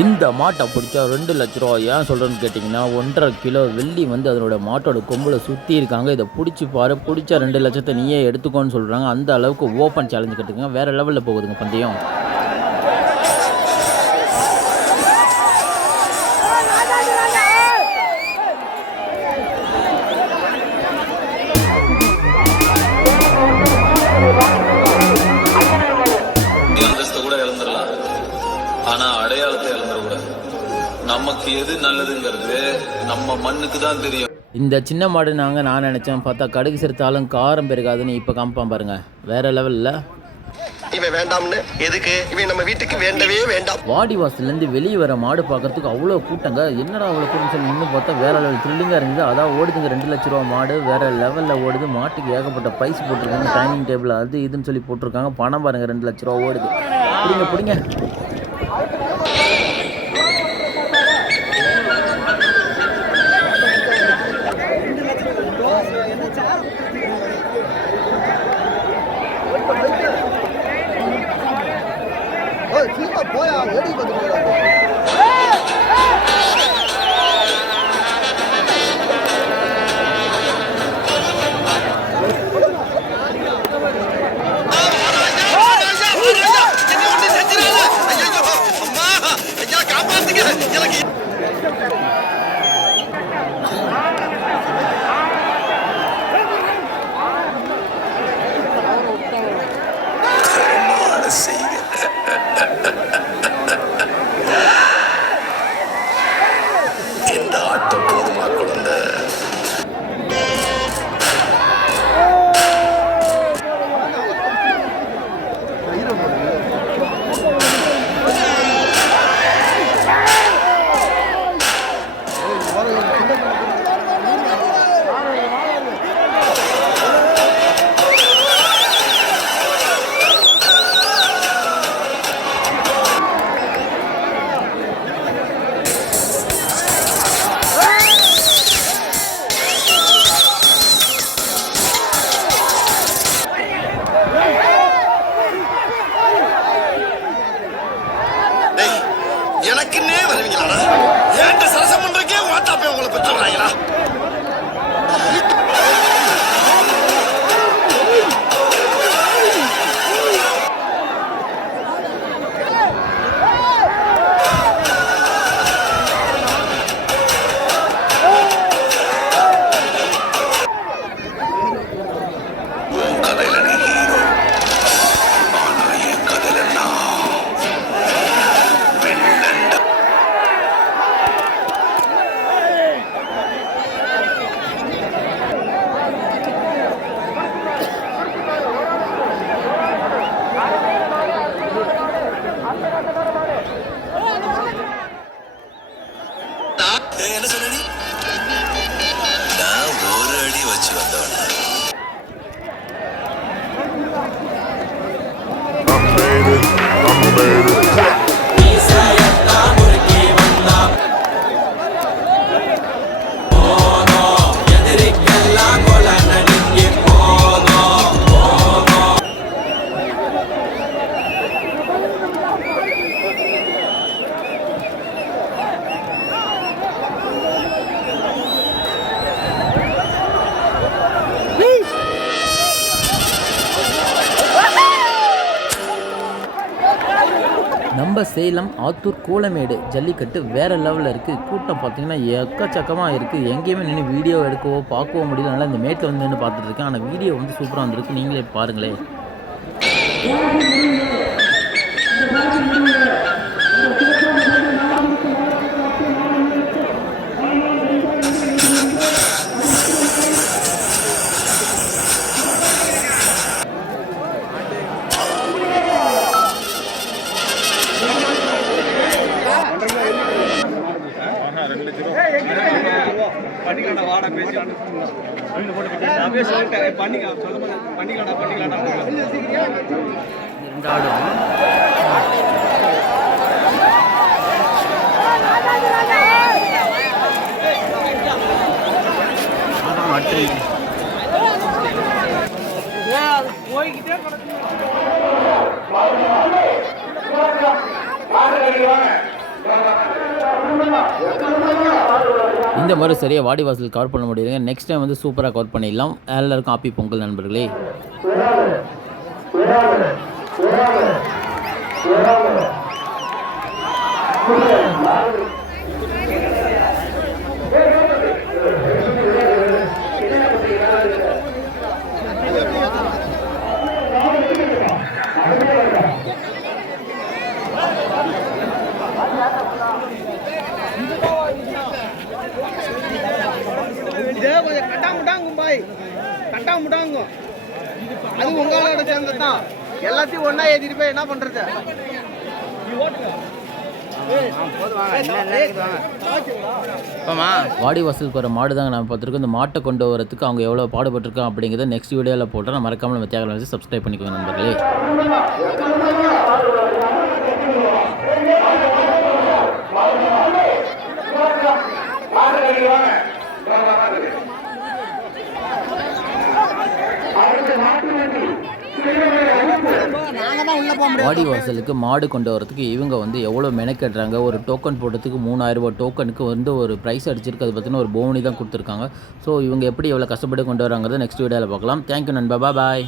இந்த மாட்டை பிடிச்சா ரெண்டு லட்ச ரூபா ஏன் சொல்கிறேன்னு கேட்டிங்கன்னா ஒன்றரை கிலோ வெள்ளி வந்து அதனோட மாட்டோட கொம்பில் சுற்றி இருக்காங்க. இதை பிடிச்சி பாரு பிடிச்சா ரெண்டு லட்சத்தை நீயே எடுத்துக்கோன்னு சொல்கிறாங்க அந்த அளவுக்கு ஓப்பன் சேலஞ்சு கட்டுக்குங்க. வேறு லெவலில் போகுதுங்க பந்தயம். ஆனா அடையாளத்தை இழந்துடக்கூடாது. நமக்கு எது நல்லதுங்கிறது நம்ம மண்ணுக்கு தான் தெரியும். இந்த சின்ன மாடு நாங்கள் நான் நினச்சேன் பார்த்தா கடுகு சிறுத்தாலும் காரம் பெருகாதுன்னு இப்போ காமிப்பான் பாருங்க. வேறு லெவலில் இவன் வேண்டாம்னு எதுக்கு? இவன் நம்ம வீட்டுக்கு வேண்டவே வேண்டாம். வாடி வாசல்லேருந்து வெளியே வர மாடு பார்க்கறதுக்கு அவ்வளோ கூட்டங்க. என்னடா அவ்வளோ கூட்டம் சொல்லி நின்று பார்த்தா வேற லெவல் த்ரில்லிங்காக இருந்தது. அதான் ஓடுதுங்க ரெண்டு லட்ச ரூபா மாடு. வேற லெவலில் ஓடுது. மாட்டுக்கு ஏகப்பட்ட பைஸ் போட்டிருக்காங்க. டைனிங் டேபிள் அது இதுன்னு சொல்லி போட்டிருக்காங்க. பணம் பாருங்க ரெண்டு லட்ச ரூபா ஓடுது. பிடிங்க பிடிங்க. எனக்கு இந்த நம்ம சேலம் ஆத்தூர் கூலமேடு ஜல்லிக்கட்டு வேறு லெவலில் இருக்குது கூட்டம் பார்த்தீங்கன்னா எக்கச்சக்கமாக இருக்குது எங்கேயுமே நின்று வீடியோ எடுக்கவோ பார்க்கவோ முடியல. அதனால் இந்த மேட்டில் வந்து நின்று பார்த்துட்டு இருக்கேன். ஆனால் வீடியோ வந்து சூப்பராக வந்திருக்கு. நீங்களே பாருங்களேன். பண்ணிக்கலாம்டா வாடா பேசி அவங்க போட்டு அப்படியே சொல்லிட்டேன். பண்ணிக்க சொல்ல பண்ணிக்கலாம்டா பண்ணிக்கலாம்டா ஆடும் அட்டை வாங்க இந்த மாதிரி சரியாக வாடி வாசல் கவர் பண்ண முடியுதுங்க. நெக்ஸ்ட் டைம் வந்து சூப்பராக கவர் பண்ணிடலாம். எல்லாருக்கும் ஆப்பி பொங்கல் நண்பர்களே. Yeah கொஞ்சம் கட்டா பாய் கட்டா முட்டாங்கும் அது உங்களோட சேர்ந்தது தான் எல்லாத்தையும் ஒண்ணா ஏத்திட்டு போய் என்ன பண்றது? வாடி வாசலுக்கு வர மாடு தாங்க நம்ம பார்த்துருக்கோம். இந்த மாட்டை கொண்டு வரதுக்கு அவங்க எவ்வளோ பாடுபட்டிருக்கோம் அப்படிங்கிறத நெக்ஸ்ட் வீடியோவில் போட்டுறேன் மறக்காமல் நம்ம வந்து சப்ஸ்கிரைப் பண்ணிக்கோங்க நண்பர்களே. வாடி வாசலுக்கு மாடு கொண்டு வரதுக்கு இவங்க வந்து எவ்வளோ மெனக்கெடுறாங்க? ஒரு டோக்கன் போடுறதுக்கு மூணாயிரம் ரூபாய் டோக்கனுக்கு வந்து ஒரு ப்ரைஸ் அடிச்சிருக்கு. அது பார்த்தீங்கன்னா ஒரு போனி தான் கொடுத்துருக்காங்க. ஸோ இவங்க எப்படி எவ்வளோ கஷ்டப்பட்டு கொண்டு வராங்கிறத நெக்ஸ்ட் வீடியோவில் பார்க்கலாம். தேங்க்யூ நண்பா. பாய்